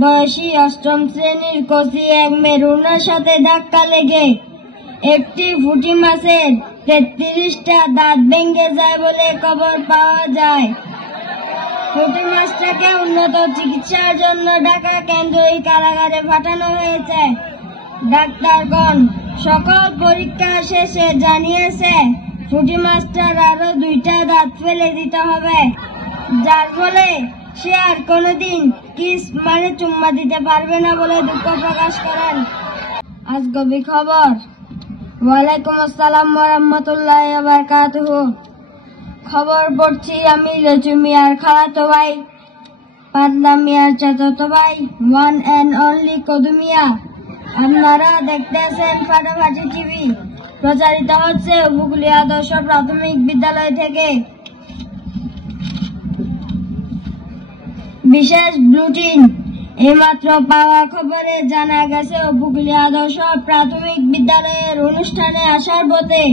বয়সী অষ্টম শ্রেণীর কচি এক মেরুনের সাথে ধাক্কা লেগে একটি পুঁটি মাছের ৩৩টা দাঁত ভেঙে যায় বলে খবর পাওয়া যায়। পুঁটি মাছটাকে উন্নত চিকিৎসার জন্য ঢাকা কেন্দ্রীয় কারাগারে পাঠানো হয়েছে। ডাক্তারগণ সকল পরীক্ষা শেষে জানিয়েছে পুঁটি মাছটার আরো 2টা দাঁত ফেলে দিতে হবে, যার ফলে সে আর কোনোদিন কিস মানে চুম্মা দিতে পারবে না বলে দুঃখ প্রকাশ করেন। আজগবি খবর। ওয়ালাইকুম আসসালাম ওয়া রাহমাতুল্লাহি ওয়া বারাকাতুহু। খবর পড়ছি আমি লেচু মিয়ার খালাতো ভাই, পাতলা মিয়ার চাচাতো ভাই, ওয়ান অ্যান্ড অনলি কদু মিয়া। আপনারা দেখতেছেন ফাটাফাটি টিভি। প্রচারিত হচ্ছে উপকূলীয় আদর্শ প্রাথমিক বিদ্যালয় থেকে। বিশেষ বুলেটিন। এইমাত্র পাওয়া খবরে জানা গেছে উপকূলীয় আদর্শ প্রাথমিক বিদ্যালয়ের অনুষ্ঠানে আসার পথে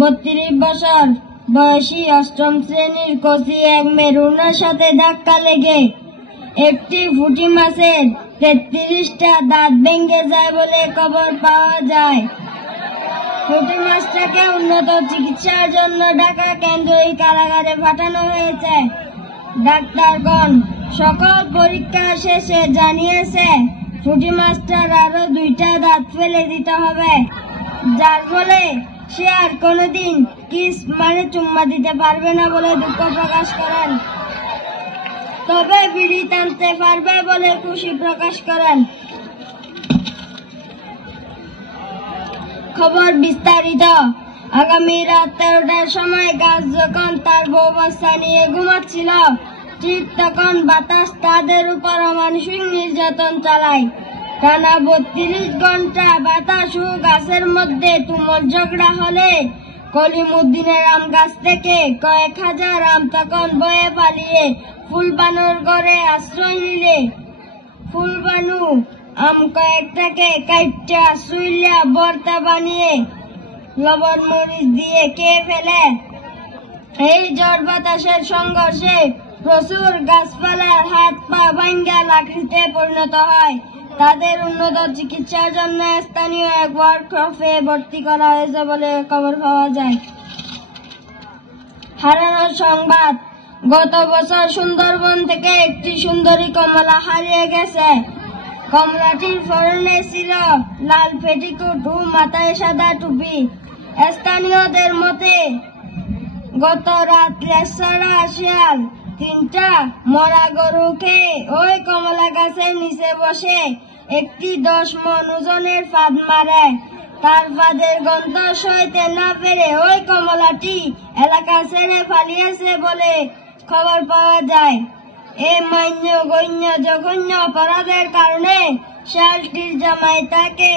৩২ বছর বয়সী অষ্টম শ্রেণীর কচি এক মেরুনের সাথে ধাক্কা লেগে একটি পুঁটি মাছের ৩৩টা দাঁত ভেঙে যায় বলে খবর পাওয়া যায়। পুঁটি মাছটাকে উন্নত চিকিৎসার জন্য ঢাকা কেন্দ্রীয় কারাগারে পাঠানো হয়েছে। ডাক্তারগণ সকল পরীক্ষা শেষে জানিয়েছে পুঁটি মাছটার আরো 2টা দাঁত ফেলে দিতে হবে, যার ফলে সে আর কোনোদিন কিস মানে চুম্মা দিতে পারবে না বলে দুঃখ প্রকাশ করেন। তবে বিড়ি টানতে পারবে বলে খুশি প্রকাশ করেন। খবর বিস্তারিত। আগামী রাত ১৩টার সময় গাছ যখন তার বউ বাচ্চা নিয়ে ঘুমাচ্ছিল, ঠিক তখন বাতাস তাদের উপর অমানুষিক নির্যাতন চালায়। টানা ৩২ ঘন্টা বাতাস ও গাছের মধ্যে তুমুল ঝগড়া হলে কলিমুদ্দিনের আম গাছ থেকে কয়েক হাজার আম তখন বয়ে পালিয়ে ফুলবানুর ঘরে আশ্রয় নিলে ফুলবানু আম কয়েকটাকে কাইটটা সুইলা ভর্তা বানিয়ে লবণ মরিচ দিয়ে খেয়ে ফেলে। এই ঝড় বাতাসের সংঘর্ষে প্রচুর গাছপালার হাত পা ভাঙ্গা লাকড়িতে পরিণত হয়। তাদের উন্নত চিকিৎসার জন্য স্থানীয় এক ওয়ার্কশপে ভর্তি করা হয়েছে বলে খবর পাওয়া যায়। হারানোর সংবাদ। গত বছর সুন্দরবন থেকে একটি সুন্দরী কমলা হারিয়ে গেছে। কমলাটির পরনে ছিল লাল পেটিকোট ও মাথায় সাদা টুপি। স্থানীয়দের মতে গত রাত লেসারা শিয়াল 3টা মরা গরু খেয়ে ওই কমলা গাছের নিচে বসে একটি 10 মণ ওজনের ফাঁদ মারে। তার ফাঁদের গন্ধ সইতে না পেরে ওই কমলাটি এলাকা ছেড়ে পালিয়েছে বলে খবর পাওয়া যায়। এই মান্য গণ্য জঘন্য অপরাধের কারণে শিয়ালটির জামাই তাকে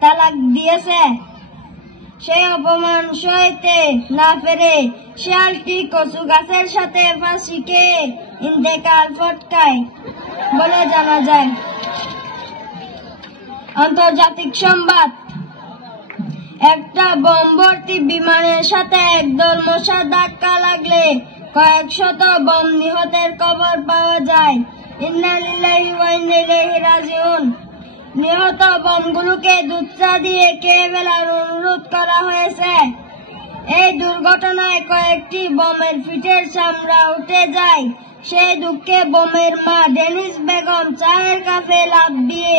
তালাক দিয়েছে। সেই অপমান সইতে না পেরে শিয়ালটি কচু গাছের সাথে ফাঁসি খেয়ে ইন্তেকাল ঘটায় বলে জানা যায়। আন্তর্জাতিক সংবাদ। একটা বোম ভর্তি বিমানের সাথে একদল মশা ধাক্কা লাগলে কয়েক শত বোম নিহতের খবর পাওয়া যায়। ইন্না লিল্লাহি ওয়া ইন্না ইলাইহি রাজিউন। নিহত বোমগুলোকে দুধ চা দিয়ে খেয়ে ফেলার অনুরোধ করা হয়েছে। এই দুর্ঘটনায় কয়েকটি বোমের পিঠের চামড়া উঠে যায়। সেই দুঃখে বোমের মা ডেনিস বেগম চায়ের কাপে লাফ দিয়ে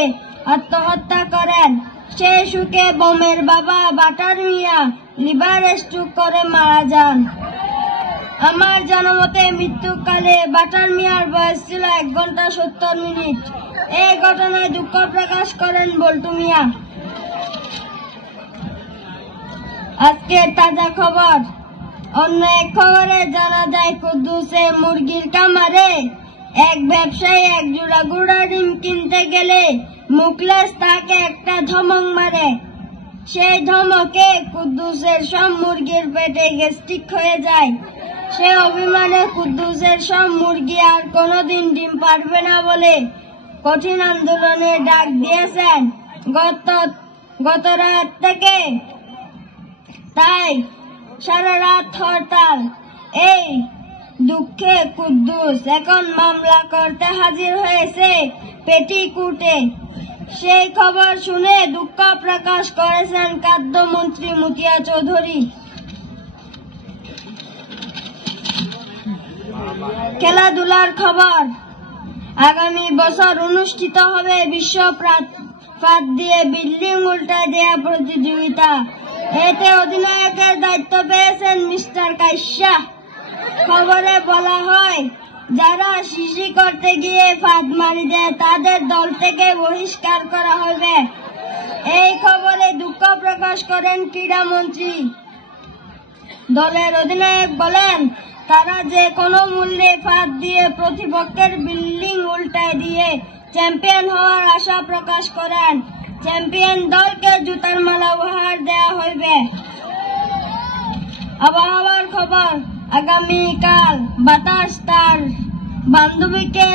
আত্মহত্যা করেন। সেই সুখে বোমের বাবা বাটার মিয়া লিভার স্ট্রোক করে মারা যান। আমার জানামতে মৃত্যুকালে বাটার মিয়ার বয়স ছিল 1 ঘন্টা 70 মিনিট। এই ঘটনায় দুঃখ প্রকাশ করেন বল্টু মিয়া। আজকের তাজা খবর। অন্য এক খবরে জানা যায় কুদ্দুসে মুরগির খামারে এক ব্যবসায়ী এক জোড়া গুঁড়া ডিম কিনতে গেলে মুখলেস তাকে একটা ধমক মারে। সেই ধমকে কুদ্দুসের সব মুরগির পেটে গ্যাস্ট্রিক হয়ে যায়। সে অভিমানে কুদ্দুসের সব মুরগি আর কোনোদিন ডিম পারবে না বলে কঠিন আন্দোলনে ডাক দিয়েছেন। গত রাত থেকে তাই সারা রাত হরতাল। এই দুঃখে কুদ্দুস এখন মামলা করতে হাজির হয়েছে পেটিকুটে। সেই খবর শুনে দুঃখ প্রকাশ করেছেন খাদ্যমন্ত্রী মতিয়া চৌধুরী। খেলাধুলার খবর, আগামী বছর অনুষ্ঠিত হবে বিশ্ব ফাঁদ দিয়ে বিল্ডিং উল্টায় দেয়া প্রতিযোগিতা। এতে অধিনায়কের দায়িত্ব পেয়েছেন মিস্টার কাইসা। খবরে বলা হয়, যারা শিশি করতে গিয়ে ফাঁদ মারি দেয় তাদের দল থেকে বহিষ্কার করা হবে। এই খবরে দুঃখ প্রকাশ করেন ক্রীড়ামন্ত্রী। দলের অধিনায়ক বলেন, তারা যে কোনো মূল্যে ফাঁদ দিয়ে প্রতিপক্ষের বিল্ডিং উল্টায় দিয়ে চ্যাম্পিয়ন হওয়ার আশা প্রকাশ করেন। চ্যাম্পিয়ন দলকে জুতার মালা উপহার দেওয়া হবে। আবহাওয়ার খবর, আগামীকাল বাতাস তার বান্ধবীকে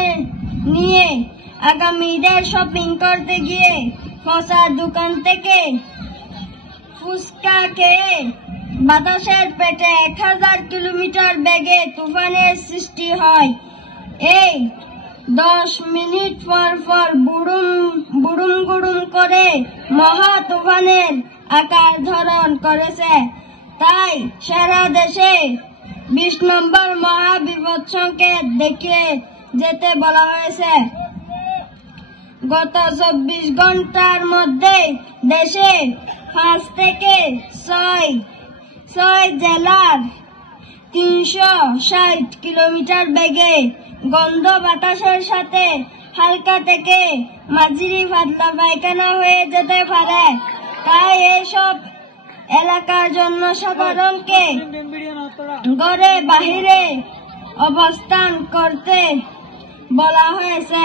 নিয়ে আগামী ঈদের শপিং করতে গিয়ে ফসার দোকান থেকে ফুচকা খেয়ে বাতাসের পেটে 1000 কিলোমিটার বেগে তুফানের সৃষ্টি হয়। এই 10 মিনিট পর পর বুড়ুম গুড়ুম করে মহা তুফানের আকার ধারণ করেছে। তাই সারা দেশে 20 নম্বর মহা বিপদ সংকেত দেখিয়ে যেতে বলা হয়েছে। গত 24 ঘন্টার মধ্যে দেশে 5 থেকে 6 জেলার 360 কিলোমিটার বেগে গন্ধ বাতাসের সাথে হালকা থেকে মাঝারি পাতলা পায়খানা হয়ে যেতে পারে। তাই এইসব এলাকার জনসাধারণকে ঘরে বাহিরে অবস্থান করতে বলা হয়েছে।